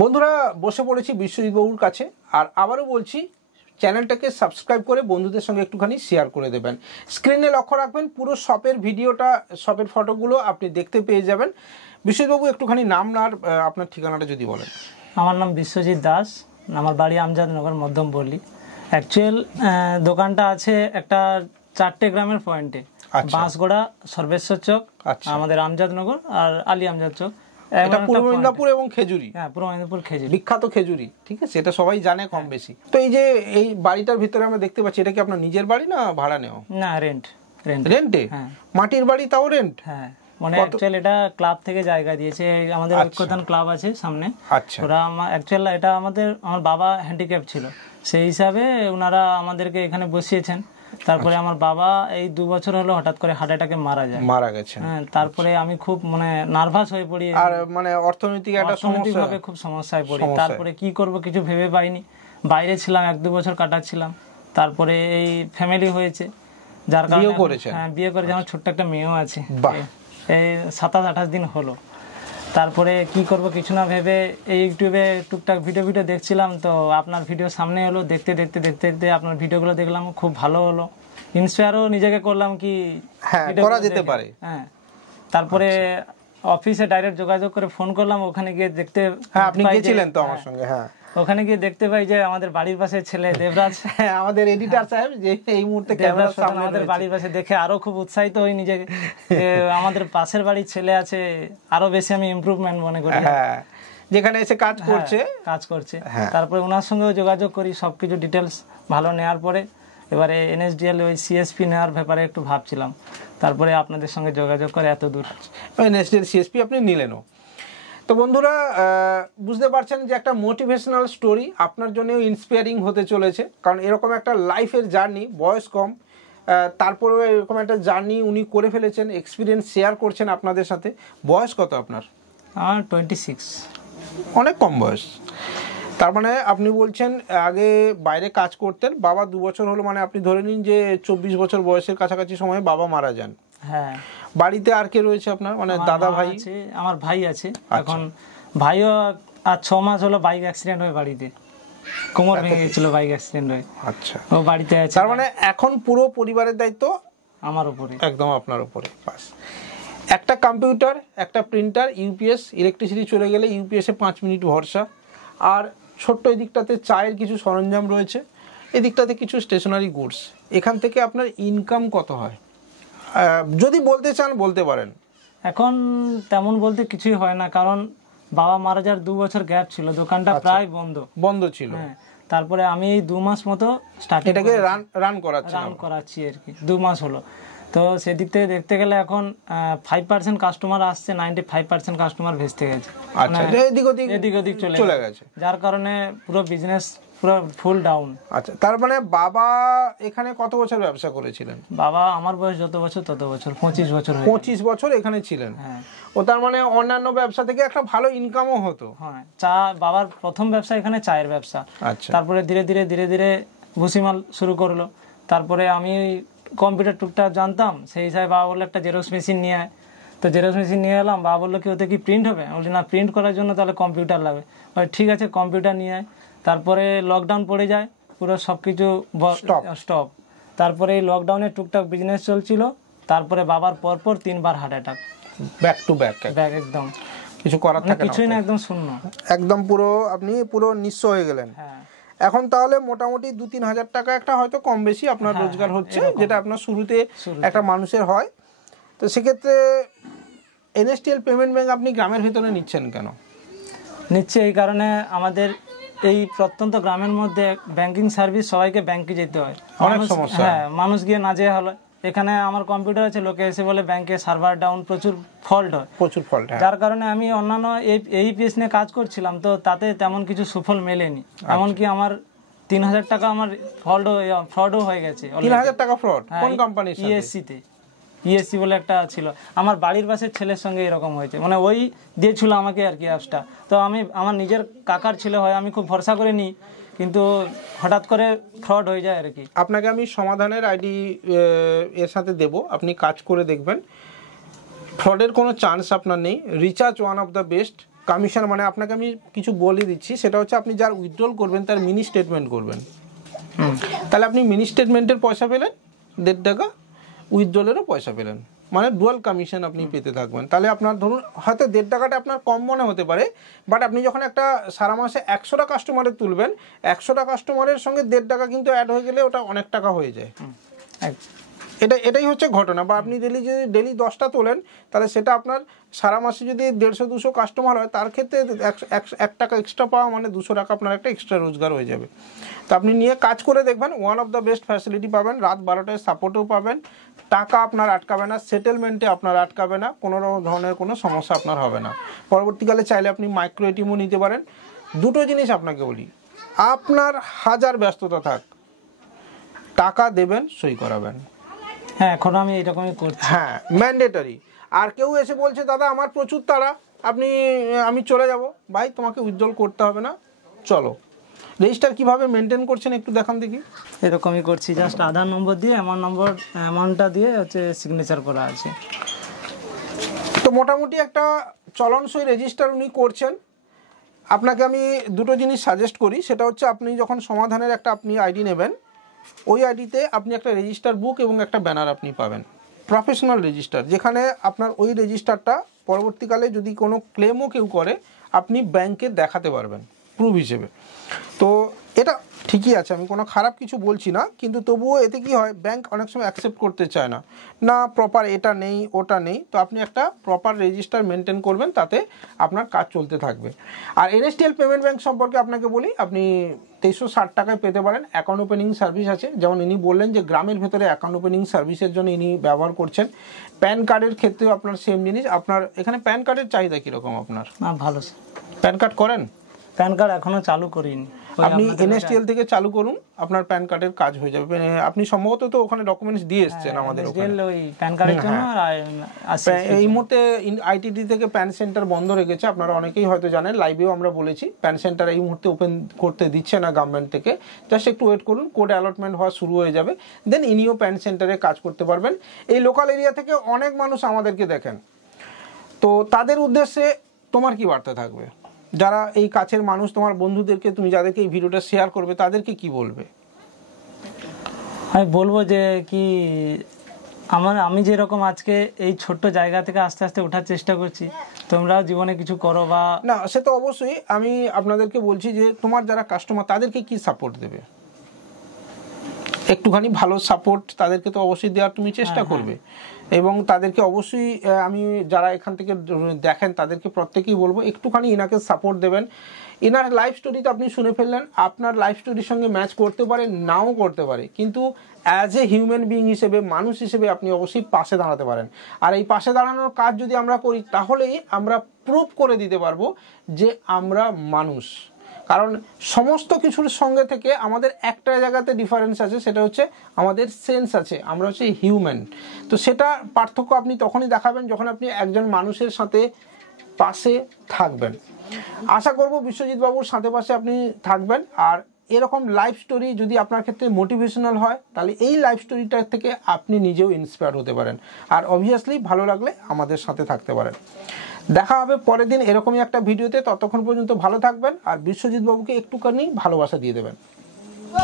বন্ধুরা বসে পড়েছি বিশ্বজিৎ বাবুর কাছে। আর আবারও বলছি, চ্যানেলটাকে সাবস্ক্রাইব করে বন্ধুদের সঙ্গে একটুখানি শেয়ার করে দেবেন। স্ক্রিনে লক্ষ্য রাখবেন, পুরো শপের ভিডিওটা, শপের ফটোগুলো আপনি দেখতে পেয়ে যাবেন। বিশ্বজিৎ বাবু, একটুখানি নাম আর আপনার ঠিকানাটা যদি বলেন। আমার নাম বিশ্বজিৎ দাস, আমার বাড়ি আমজাদনগর মধ্যমপল্লী। অ্যাকচুয়াল দোকানটা আছে একটা 4টে গ্রামের পয়েন্টে, বাঁশগোড়া, সর্বেশ্বর চক, আমাদের আমজাদনগর আর আলী আমজাদ চক। এটা পূর্ব মেদিনীপুর এবং খেজুরি। হ্যাঁ, পূর্ব মেদিনীপুর খেজুরি, বিখ্যাত খেজুরি। ঠিক আছে, এটা সবাই জানে কম বেশি। তো এই যে এই বাড়িটার ভিতরে আমরা দেখতে পাচ্ছি, এটা কি আপনার নিজের বাড়ি না ভাড়া নেওয়া? না, রেন্টে। মাটির বাড়ি, তাও রেন্ট? হ্যাঁ, মানে অ্যাকচুয়াল এটা ক্লাব থেকে জায়গা দিয়েছে, আমাদের ঐক্যদান ক্লাব আছে সামনে। আচ্ছা, ওরা অ্যাকচুয়াল এটা আমার বাবা হ্যান্ডিক্যাপ ছিল, সেই হিসাবে ওনারা আমাদেরকে এখানে বসিয়েছেন। তারপরে আমার বাবা এই 2 বছর হলো হঠাৎ করে হার্ট অ্যাটাকে মারা গেছেন। হ্যাঁ, তারপরে আমি খুব নার্ভাস হয়ে পড়ি, আর অর্থনৈতিক একটা সমস্যাভাবে খুব সমস্যায় পড়ি। তারপরে কি করব কিছু ভেবে পাইনি, বাইরে ছিলাম, 1-2 বছর কাটাচ্ছিলাম। তারপরে এই ফ্যামিলি হয়েছে, যার কারণে বিয়ে করে আমার ছোট্ট একটা মেয়েও আছে, এই 27-28 দিন হলো। তারপরে কি করব কিছু না ভেবে এই ইউটিউবে টুকটাক ভিডিও দেখছিলাম, তো আপনার ভিডিও সামনে এলো। দেখতে দেখতে আপনার ভিডিওগুলো দেখলাম, খুব ভালো হলো, ইন্সপায়ারও নিজেকে করলাম কি করা যেতে পারে। হ্যাঁ, তারপরে অফিসে ডাইরেক্ট যোগাযোগ করে ফোন করলাম, ওখানে গিয়ে দেখতে, আপনি গিয়েছিলেন তো আমার সঙ্গে? হ্যাঁ, ওখানে গিয়ে দেখতে পাই যে আমাদের বাড়ির পাশে ছেলে দেবরাজ, আমাদের এডিটর সাহেব, যে এই মুহূর্তে ক্যামেরার সামনে আমাদের বাড়ির পাশে দেখে আরো খুব উৎসাহিত হই নিজেকে, আমাদের পাশের বাড়ির ছেলে আছে, আরো বেশি আমি ইমপ্রুভমেন্ট মনে করি। হ্যাঁ, যেখানে এসে কাজ করছে। তারপরে ওনার সঙ্গেও যোগাযোগ করি, সবকিছু ডিটেলস ভালো নেওয়ার পরে এবারে এনএসডিএল ওই সিএসপি নেওয়ার ব্যাপারে একটু ভাবছিলাম, তারপরে আপনাদের সঙ্গে যোগাযোগ করে এত দূর। এনএসডিএল সিএসপি আপনি নিলেনও। তো বন্ধুরা বুঝতে পারছেন যে একটা মোটিভেশনাল স্টোরি আপনার জন্যও ইন্সপায়ারিং হতে চলেছে, কারণ এরকম একটা লাইফের জার্নি, বয়স কম, তারপরেও এরকম একটা জার্নি উনি করে ফেলেছেন, এক্সপিরিয়েন্স শেয়ার করছেন আপনাদের সাথে। বয়স কত আপনার? আমার 26। অনেক কম বয়স। তার মানে আপনি বলছেন আগে বাইরে কাজ করতেন, বাবা 2 বছর হলো, মানে আপনি ধরে নিন যে 24 বছর বয়সের কাছাকাছি সময়ে বাবা মারা যান। হ্যাঁ, বাড়িতে আর কে রয়েছে আপনার? মানে দাদা ভাই আছে? আমার ভাই আছে, এখন ভাইও আর 6 মাস হলো বাইক অ্যাক্সিডেন্ট হয়ে বাড়িতে কোমর ভেঙে গেছিল, বাইক অ্যাক্সিডেন্ট হয়ে। আচ্ছা, ও বাড়িতে আছে। তার মানে এখন পুরো পরিবারের দায়িত্ব আমার উপরে, একদম আপনার উপরে। বাস, একটা কম্পিউটার, একটা প্রিন্টার, ইউপিএস, ইলেকট্রিসিটি চলে গেলে ইউপিএসে 5 মিনিট ভরসা, আর ছোট্ট এদিকটাতে চায়ের কিছু সরঞ্জাম রয়েছে, এদিকটাতে কিছু স্টেশনারি গুডস। এখান থেকে আপনার ইনকাম কত হয় যদি বলতে চান বলতে পারেন? এখন তেমন বলতে কিছুই হয় না, কারণ বাবা মারা যাওয়ার 2 বছর গ্যাপ ছিল, দোকানটা প্রায় বন্ধ ছিল। তারপরে আমি এই 2 মাস মতো এটাকে রান করাচ্ছি আর কি, 2 মাস হলো। তো সেদিক থেকে দেখতে গেলে এখন 5% কাস্টমার আসছে, 95% কাস্টমার ভেস্তে গেছে, এদিক ওদিক চলে গেছে, যার কারণে পুরো বিজনেস পুরো ফুল ডাউন। আচ্ছা, তার মানে বাবা এখানে কত বছর ব্যবসা করেছিলেন? বাবা আমার বয়স যত বছর তত বছর, 25 বছর। 25 বছর এখানে ছিলেন। হ্যাঁ, ও তার মানে অন্যান্য ব্যবসা থেকে একটা ভালো ইনকামও হতো। হ্যাঁ, বাবার প্রথম ব্যবসা এখানে চায়ের ব্যবসা। আচ্ছা, তারপরে ধীরে ধীরে ভুসিমাল শুরু করলো। তারপরে আমি কম্পিউটার টুকটাক জানতাম, সেই হিসাবে বাবা বললো একটা জেরক্স মেশিন নিয়ে আয়। তো জেরক্স মেশিন নিয়ে এলাম, বাবা বললো কি ওতে কি প্রিন্ট হবে? আমি বলি না, প্রিন্ট করার জন্য তাহলে কম্পিউটার লাগবে। ঠিক আছে, কম্পিউটার নিয়ে আয়। তারপরে লকডাউন পড়ে যায়, পুরো সবকিছু স্টপ। তারপরে এই লকডাউনে টুকটাক বিজনেস চলছিল। তারপরে বাবার পরপর 3বার heart attack, back to back, একদম কিছু করার থাকে না, কিছুই না, একদম শূন্য, একদম আপনি পুরো নিঃস্ব হয়ে গেলেন। হ্যাঁ, এখন তাহলে মোটামুটি 2-3 হাজার টাকা একটা হয়তো কম বেশি আপনার রোজগার হচ্ছে, যেটা আপনার শুরুতে একটা মানুষের হয়। তো সেক্ষেত্রে এনএসডিএল পেমেন্ট ব্যাংক আপনি গ্রামের ভিতরে নিচ্ছেন কেন? নিচ্ছে এই কারণে, আমাদের এই প্রত্যন্ত গ্রামের মধ্যে ব্যাংকিং সার্ভিস সবাইকে ব্যাংকে যেতে হয়, অনেক সমস্যা। হ্যাঁ, মানুষ গিয়ে না যেয়ে হলো। এখানে আমার কম্পিউটার আছে, লোকে এসে বলে ব্যাংকে সার্ভার ডাউন, প্রচুর ফল্ট হয়। যার কারণে আমি অন্যান্য এইপিএস নিয়ে কাজ করছিলাম, তো তাতে তেমন কিছু সুফল মেলেনি। এমনকি আমার 3000 টাকা আমার ফ্রডও হয়ে গেছে। 3000 টাকা ফ্রড? কোন কোম্পানির সাথে? ইএসসি বলে একটা ছিল, আমার বাড়ির পাশের ছেলের সঙ্গে এরকম হয়েছে, মানে ওই দিয়েছিল আমাকে আর কি অ্যাপসটা। তো আমি আমার নিজের কাকার ছেলে হয়, আমি খুব ভরসা করে নিই, কিন্তু হঠাৎ করে ফ্রড হয়ে যায় আর কি। আপনাকে আমি সমাধানের আইডি এর সাথে দেব, আপনি কাজ করে দেখবেন, ফ্রডের কোনো চান্স আপনার নেই। Recharge one of the best. Commission মানে আপনাকে আমি কিছু বলে দিচ্ছি, সেটা হচ্ছে আপনি যার উইথড্রল করবেন তার মিনি স্টেটমেন্ট করবেন, তাহলে আপনি মিনি স্টেটমেন্টের পয়সা পেলেন 1.5 টাকা, উইথড্রলেরও পয়সা পেলেন, মানে ডুয়াল কমিশন আপনি পেতে থাকবেন। তাহলে আপনার ধরুন হয়তো 1.5 টাকাটা আপনার কম মনে হতে পারে, বাট আপনি যখন একটা সারা মাসে 100টা কাস্টমারের তুলবেন, 100টা কাস্টমারের সঙ্গে 1.5 টাকা কিন্তু অ্যাড হয়ে গেলে ওটা অনেক টাকা হয়ে যায়। এটাই হচ্ছে ঘটনা। বা আপনি ডেলি 10টা তোলেন, তাহলে সেটা আপনার সারা মাসে যদি 150-200 কাস্টমার হয়, তার ক্ষেত্রে 1 টাকা এক্সট্রা পাওয়া মানে 200 টাকা আপনার একটা এক্সট্রা রোজগার হয়ে যাবে। তো আপনি নিয়ে কাজ করে দেখবেন, one of the best facility পাবেন, রাত 12টায় সাপোর্টও পাবেন, টাকা আপনার আটকাবে না, সেটেলমেন্টে আপনার আটকাবে না, কোনো ধরনের কোনো সমস্যা আপনার হবে না। পরবর্তীকালে চাইলে আপনি মাইক্রো এটিএমও নিতে পারেন। দুটো জিনিস আপনাকে বলি, আপনার হাজার ব্যস্ততা থাক, টাকা দেবেন, সই করাবেন। হ্যাঁ, এখন আমি এরকমই করছি। হ্যাঁ, ম্যান্ডেটরি। আর কেউ এসে বলছে দাদা আমার প্রচুর তাড়া, আমি চলে যাব, ভাই তোমাকে উইথড্রল করতে হবে না, চলো। রেজিস্টার কিভাবে মেনটেন করছেন একটু দেখান দেখি। এরকমই করছি, জাস্ট আধার নম্বর দিয়ে অ্যামাউন্টটা দিয়ে হচ্ছে সিগনেচার করা আছে। তো মোটামুটি একটা চলনসই রেজিস্টার উনি করছেন। আপনাকে আমি দুটো জিনিস সাজেস্ট করি, সেটা হচ্ছে আপনি যখন সমাধানের একটা আপনি আইডি নেবেন, ওই আইডিতে আপনি একটা রেজিস্টার বুক এবং একটা ব্যানার আপনি পাবেন, প্রফেশনাল রেজিস্টার, যেখানে আপনার ওই রেজিস্টারটা পরবর্তীকালে যদি কোনো ক্লেমও কেউ করে আপনি ব্যাংকে দেখাতে পারবেন প্রুফ হিসেবে। তো এটা ঠিকই আছে, আমি কোনো খারাপ কিছু বলছি না, কিন্তু তবুও এতে কি হয়, ব্যাংক অনেক সময় অ্যাকসেপ্ট করতে চায় না, না প্রপার এটা নেই ওটা নেই। তো আপনি একটা প্রপার রেজিস্টার মেনটেন করবেন, তাতে আপনার কাজ চলতে থাকবে। আর এনএসডিএল পেমেন্ট ব্যাংক সম্পর্কে আপনাকে বলি, আপনি 2360 টাকায় পেতে পারেন। অ্যাকাউন্ট ওপেনিং সার্ভিস আছে, যেমন ইনি বললেন যে গ্রামের ভেতরে অ্যাকাউন্ট ওপেনিং সার্ভিসের জন্য ইনি ব্যবহার করছেন। প্যান কার্ডের ক্ষেত্রেও আপনার সেম জিনিস। আপনার এখানে প্যান কার্ডের চাহিদা কীরকম আপনার? ভালো স্যার। প্যান কার্ড করেন? প্যান কার্ড এখনো চালু করিনি। আপনি এনএসডিএল থেকে চালু করুন, আপনার প্যান কার্ডের কাজ হয়ে যাবে। আপনি সম্ভবত তো ওখানে ডকুমেন্টস দিয়ে এসেছেন আমাদের ওখানে, ওই প্যান কার্ডের জন্য। এই মুহূর্তে আইটিডি থেকে প্যান সেন্টার বন্ধ রেখেছে, আপনারা অনেকেই হয়তো জানেন, লাইভেও আমরা বলেছি প্যান সেন্টার এই মুহূর্তে ওপেন করতে দিচ্ছে না গভর্নমেন্ট থেকে। জাস্ট একটু ওয়েট করুন, কোড অ্যালটমেন্ট হওয়া শুরু হয়ে যাবে, দেন ইনিও প্যান সেন্টারে কাজ করতে পারবেন। এই লোকাল এরিয়া থেকে অনেক মানুষ আমাদেরকে দেখেন, তো তাদের উদ্দেশ্যে তোমার কি বার্তা থাকবে? যারা এই কাছের মানুষ, তোমার বন্ধুদেরকে, তুমি যাদেরকে এই ভিডিওটা শেয়ার করবে, তাদেরকে কি বলবে? আমি বলবো যে কি, আমি যেরকম আজকে এই ছোট্ট জায়গা থেকে আস্তে আস্তে ওঠার চেষ্টা করছি, তোমরাও জীবনে কিছু করো। বা না, সে তো অবশ্যই। আমি আপনাদেরকে বলছি যে তোমার যারা কাস্টমার তাদেরকে কি সাপোর্ট দেবে, একটুখানি ভালো সাপোর্ট তাদেরকে তো অবশ্যই দেওয়ার তুমি চেষ্টা করবে। এবং তাদেরকে অবশ্যই আমি যারা এখান থেকে দেখেন তাদেরকে প্রত্যেকেই বলবো একটুখানি ইনাকে সাপোর্ট দেবেন। ইনার লাইফ স্টোরি তো আপনি শুনে ফেললেন, আপনার লাইফ স্টোরির সঙ্গে ম্যাচ করতে পারে, নাও করতে পারে, কিন্তু অ্যাজ এ হিউম্যান বিইং হিসেবে, মানুষ হিসেবে আপনি অবশ্যই পাশে দাঁড়াতে পারেন। আর এই পাশে দাঁড়ানোর কাজ যদি আমরা করি, তাহলেই আমরা প্রুভ করে দিতে পারবো যে আমরা মানুষ। কারণ সমস্ত কিছুর সঙ্গে থেকে আমাদের একটা জায়গাতে ডিফারেন্স আছে, সেটা হচ্ছে আমাদের সেন্স আছে, আমরা হচ্ছে হিউম্যান। তো সেটা পার্থক্য আপনি তখনই দেখাবেন যখন আপনি একজন মানুষের সাথে পাশে থাকবেন। আশা করব বিশ্বজিৎ বাবুর সাথে পাশে আপনি থাকবেন। আর এরকম লাইফ স্টোরি যদি আপনার ক্ষেত্রে মোটিভেশনাল হয়, তাহলে এই লাইফ স্টোরিটার থেকে আপনি নিজেও ইন্সপায়ার হতে পারেন। আর অবভিয়াসলি ভালো লাগলে আমাদের সাথে থাকতে পারেন। দেখা হবে পরের দিন এরকমই একটা ভিডিওতে। ততক্ষণ পর্যন্ত ভালো থাকবেন আর বিশ্বজিৎ বাবুকে একটুখানি ভালোবাসা দিয়ে দেবেন।